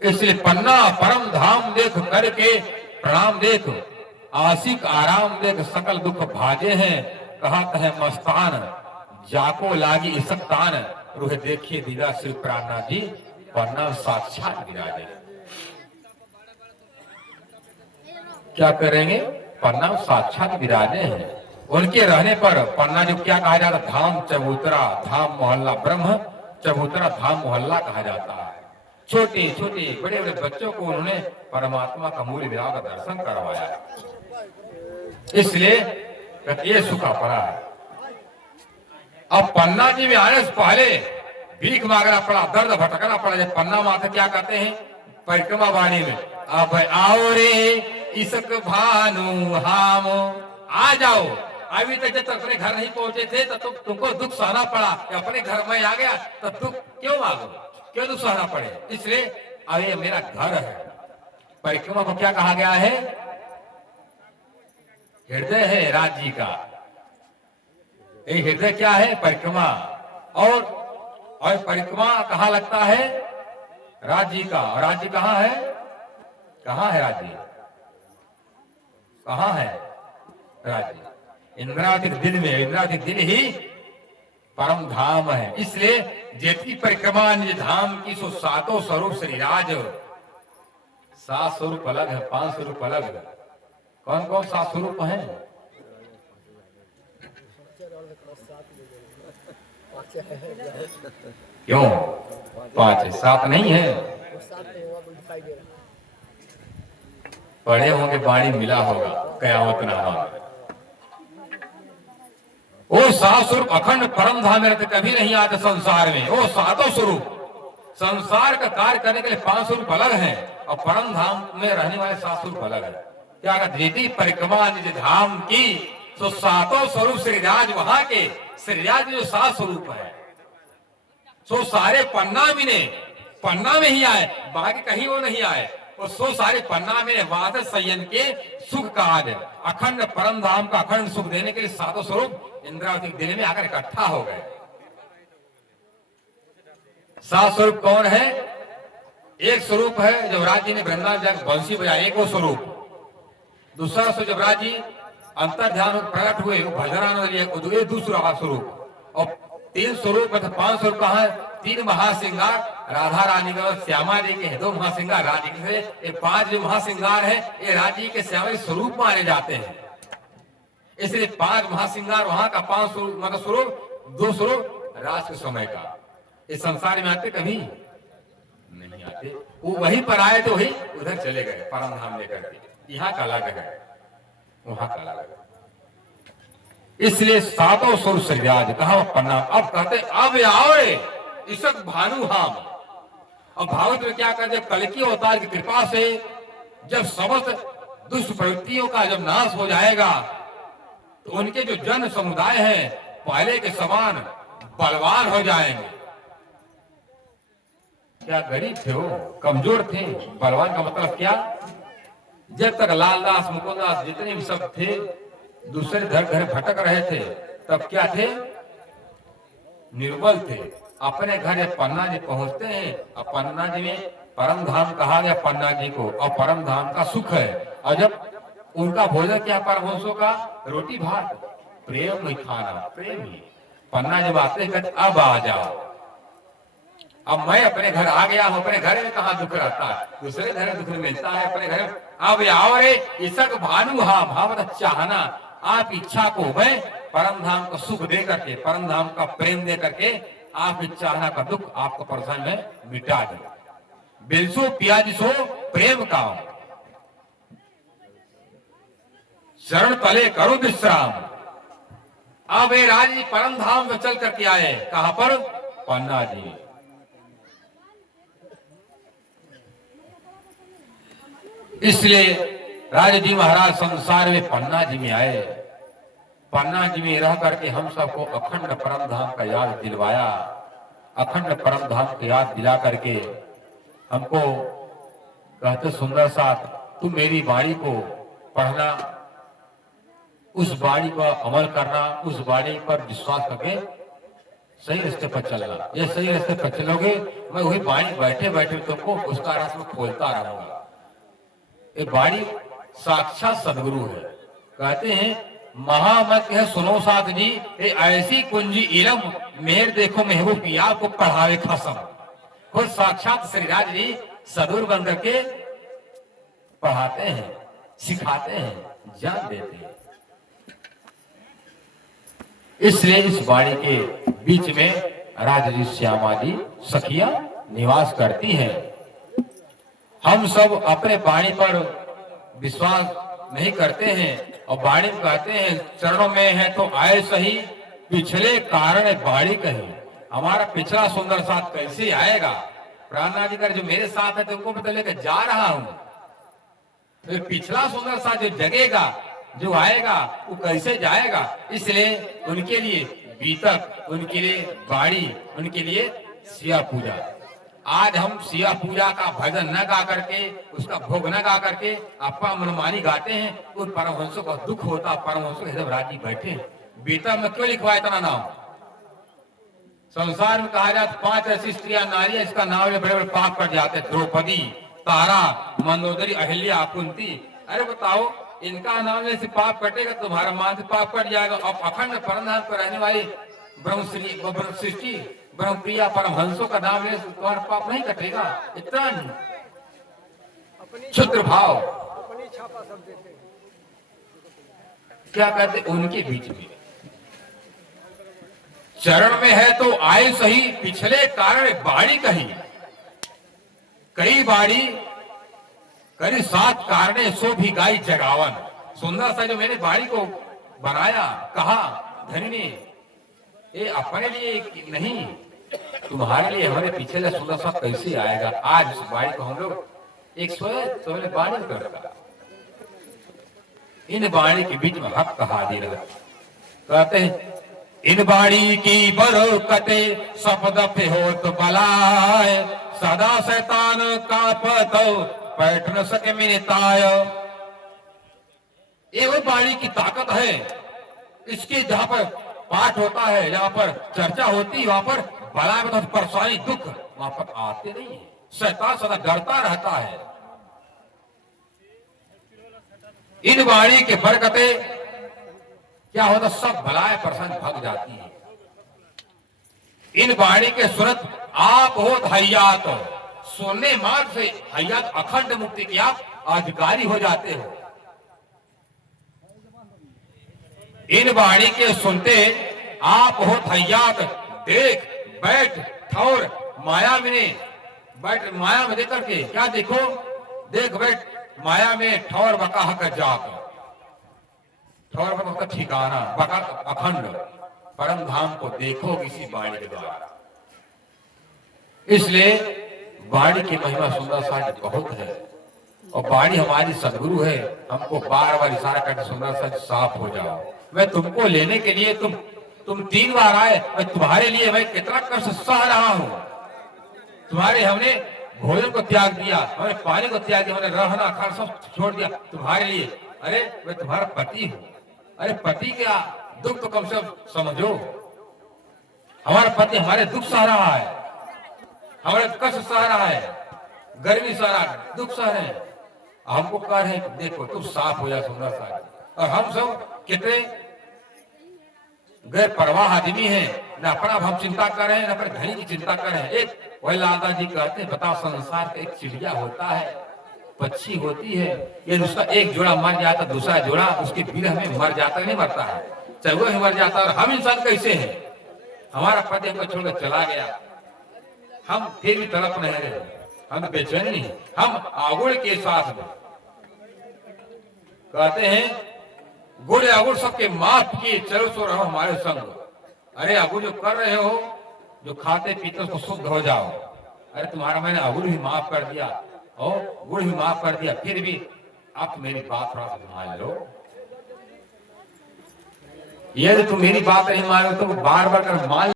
इसलिए पन्ना परम धाम देख करके प्रणाम देख, आशिक आराम देख सकल दुख भाजे हैं। कहत है मस्तान जाको लागी इसकतान, रूह देखिए दीदा श्री प्राणनाथ जी पन्ना साक्षात विराजे। क्या करेंगे? पन्ना साक्षात विराजे हैं। उनके रहने पर पन्ना जो क्या कहा जाता? धाम चबूतरा, धाम मोहल्ला, ब्रह्म चबूतरा धाम मोहल्ला कहा जाता है। छोटे छोटे बड़े बड़े बच्चों को उन्होंने परमात्मा का मूल विराग का दर्शन करवाया, इसलिए ये सुखा पड़ा है। अब पन्ना जी में आने से पहले भीख मांगना पड़ा, दर्द भटकना पड़ा। जब पन्ना माता क्या कहते हैं परिक्रमा वाणी में, अब आओ रे इसक भानु हम, आ जाओ। अभी तक जब तक अपने घर नहीं पहुंचे थे तो तुमको दुख सहना पड़ा। अपने घर में आ गया तो दुख क्यों मांगो, क्यों दुख सहना पड़े? इसलिए अरे मेरा घर है। परिक्रमा को क्या कहा गया है? हृदय है राज्य का। ये हृदय क्या है? परिक्रमा। और परिक्रमा कहाँ लगता है? राज्य का। और राज्य कहाँ है? कहाँ है राज्य? कहाँ है राज्य? इंद्रावती दिल में। इंद्रावती दिल ही परम धाम है। इसलिए जेती परिक्रमा निज धाम की सो सातों स्वरूप श्रीराज। 7 स्वरूप अलग है, 5 स्वरूप अलग है। कौन कौन 7 स्वरूप है? क्यों 5 है? 7 नहीं है? पढ़े होंगे, बाणी मिला होगा कयामत नामा। वो 7 स्वरूप अखंड परम धाम में रहते, कभी नहीं आते संसार में। वो 7 स्वरूप संसार का कार्य करने के लिए 5 स्वरूप अलग हैं और परम धाम में रहने वाले 7 स्वरूप अलग है। क्या कहते? परिक्रमा निज धाम की तो 7 स्वरूप श्रीराज। वहां के श्रीराज जो 7 स्वरूप है सो सारे पन्ना में ही आए, बाकी कहीं वो नहीं आए। और सो सारे पन्ना में वाद संयन के सुख काज अखंड परम धाम का अखंड सुख देने के लिए 7 स्वरूप इंद्रावती दिल में आकर इकट्ठा हो गए। 7 स्वरूप कौन है? एक स्वरूप है जब राज जी ने वृंदावन जाकर बंसी बजाया, एक वो स्वरूप। दूसरा स्वरूप जब राज जी अंतर ध्यान प्रकट हुए भजन, दूसरा स्वरूप। और 3 स्वरूप मतलब 5 स्वरूप कहा है? 3 महासिंगार राधा रानी का, श्यामा जी के 2 महासिंगार राजी के। ये 5 जो महासिंगार है ये राजी के श्यामा स्वरूप माने जाते हैं। इसलिए 5 महासिंगार वहां का, 5 स्वरूप मतलब स्वरूप, 2 स्वरूप राज के समय का। इस संसार में आते कभी नहीं आते। वो वहीं पर आए तो वही उधर चले गए परम धाम लेकर के। यहाँ का अलग है, वहां का अलग है। इसलिए 7 स्वरूप श्रीराज कहा पन्ना। अब कहते अब आओ रे इसक भानु हम। अब भागवत में क्या कहते? कल्कि अवतार की कृपा से जब समस्त दुष्ट प्रवृत्तियों का जब नाश हो जाएगा तो उनके जो जन समुदाय है पहले के समान बलवान हो जाएंगे। क्या गरीब थे वो, कमजोर थे। बलवान का मतलब क्या? जब तक लालदास मुकुंदास जितने भी सब थे दूसरे घर भटक रहे थे तब क्या थे? निर्बल थे। अपने घर पन्ना जी पहुंचते हैं और पन्ना जी में परम धाम कहा गया पन्ना जी को, और परम धाम का सुख है। और जब उनका भोजन क्या परमहंसों का? रोटी भात, प्रेम ही खाना, प्रेम ही। पन्ना जब आते हैं अब आ जाओ, अब मैं अपने घर आ गया हूं। अपने घर में कहाँ दुख रहता है? दूसरे घर में दुख मिलता है, अपने घर में अब आओ रे इसक भानु हम। भाव चाहना आप इच्छा को मैं परम धाम का सुख दे करके, परम धाम का प्रेम दे करके आप चाहना का दुख आपको परेशान में मिटा दे। बिलसो पियाजिसो प्रेम का शरण तले करो विश्राम। अब ये राजी परम धाम में चल करके आए। कहां पर? पन्ना जी। इसलिए राजा जी महाराज संसार में पन्ना जी में आए। पन्ना जी में रह करके हम सबको अखंड परम धाम का याद दिलवाया। अखंड परम धाम की याद दिला करके हमको कहते सुंदर सा तू मेरी वाणी को पढ़ना, उस वाणी पर अमल करना, उस वाणी पर विश्वास करके सही रास्ते पर चलना। ये सही रास्ते पर चलोगे, मैं वही बाणी बैठे बैठे तुमको उसका रास्ता खोलता रहूंगा। ये बाणी साक्षात सदगुरु है। कहते हैं महामत है सुनो साथ जी, ये ऐसी कुंजी इलम मेहर देखो महबूब की आपको पढ़ावे खसम। खुद साक्षात श्रीराज जी सदगुरु बन करके पढ़ाते हैं, सिखाते हैं, ज्ञान देते हैं। इसलिए इस बाड़ी के बीच में राजरी श्यामा जी सखिया निवास करती हैं। हम सब अपने बाणी पर विश्वास नहीं करते हैं और बाणी कहते हैं चरणों में है तो आए सही, पिछले कारण बाड़ी कही। हमारा पिछला सुंदर साथ कैसे आएगा? प्राणनाथ कर जो मेरे साथ है तुमको तो लेकर जा रहा हूं, तो पिछला सुंदर साथ जो जगेगा, जो आएगा, वो कैसे जाएगा? इसलिए उनके लिए बीतक, उनके लिए बाड़ी, उनके लिए सिया पूजा। आज हम सिया पूजा का भजन न गा करके, उसका भोग न गा करके अपना मनमानी गाते हैं। उन परमहंसों का दुख होता, परमहंसों हृदय राजी बैठे। बीतक में क्यों लिखवाया इतना नाम? संसार में कहा जाता 5 ऐसी स्त्रियां नारियां इसका नाम में बड़े बड़े पाप कर जाते, द्रौपदी, तारा, मंदोदरी, अहिल्या, कुंती। अरे बताओ, इनका नाम से पाप कटेगा, तुम्हारा मान से पाप कट जाएगा। अब अखंड परमधाम पर रहने वाली ब्रह्म सृष्टि ब्रह्म प्रिया परमहंसों का नाम ले तुम्हारा पाप नहीं कटेगा? इतना क्षुद्र भाव क्या कहते उनके बीच में चरण में है तो आए सही, पिछले कारण बाड़ी कही। कई बाड़ी करी 7 कारणे सो भी गाई जगावन। सुंदर सा जो मैंने बाड़ी को बनाया, कहा धनी ने ये अपने लिए नहीं, तुम्हारे लिए हमारे पीछे का सुंदर सा कैसे आएगा? आज इस बाड़ी को हम लोग एक सोए बाड़ी करता, इन बाड़ी के बीच में हक कहा दे रहा। कहते हैं इन बाड़ी की बरकते सपद हो तो बलाय, सदा शैतान का पतो बैठ न सके मेरे ताय। ये वो बाणी की ताकत है। इसके जहां पर पाठ होता है, जहां पर चर्चा होती है, वहां पर बला में तो परेशानी दुख वहां पर आते नहीं है। शैतान सदा डरता रहता है। इन बाणी के बरकते क्या होता, सब बलाएं परेशानी भाग जाती है। इन बाणी के सुरत आप हो हयात, सुनने मात्र से हयात अखंड मुक्ति के आप अधिकारी हो जाते हो। इन बाणी के सुनते आप हो हयात, देख बैठ ठौर माया में बैठ, माया में देख करके क्या देखो, देख बैठ माया में ठौर बका कर जात। ठौर बका ठिकाना, बका अखंड परम धाम को देखो इसी बाणी के द्वारा। इसलिए बाणी की महिमा सुंदर सा बहुत है और बाणी हमारी सदगुरु है। हमको बार बार इशारा करके सुंदर सा साफ हो जाओ। मैं तुमको लेने के लिए तुम 3 बार आए, मैं तुम्हारे लिए मैं कितना कष्ट सह रहा हूं। तुम्हारे हमने भोजन को त्याग दिया, हमने पानी को त्याग दिया, हमने रहना खाना सब छोड़ दिया तुम्हारे लिए। अरे मैं तुम्हारा पति हूं। अरे पति क्या दुख तो कम से कम समझो। हमारा पति हमारे दुख सह रहा है, हमारे कष्ट सह रहा है, गर्मी सह रहा है, दुख सह रहे हैं। हमको कह रहे हैं देखो तुम साफ हो जा सुंदर सा। और हम सब कितने गैर परवाह आदमी हैं, न अपना हम चिंता कर रहे हैं, न अपने धनी की चिंता कर रहे हैं। एक वही लालदा जी कहते हैं बताओ संसार का एक चिड़िया होता है, पक्षी होती है, ये उसका एक जोड़ा मर जाता, दूसरा जोड़ा उसके विरह में मर जाता, नहीं मरता है, चाहे वो मर जाता। और हम इंसान कैसे हैं? हमारा पति हमको छोड़कर चला गया, हम फिर भी तड़प नहीं रहे, हम बेचैन नहीं, हम आगुड़ के साथ में कहते हैं गुड़ अगुड़ सबके माफ किए चलो सो रहो हमारे संग। अरे अगुड़ जो कर रहे हो, जो खाते पीते उसको शुद्ध हो जाओ। अरे तुम्हारा मैंने अगुड़ भी माफ कर दिया और गुड़ भी माफ कर दिया, फिर भी आप मेरी बात थोड़ा सा मान लो। यदि तुम मेरी बात नहीं मानो तो बार बार कर मान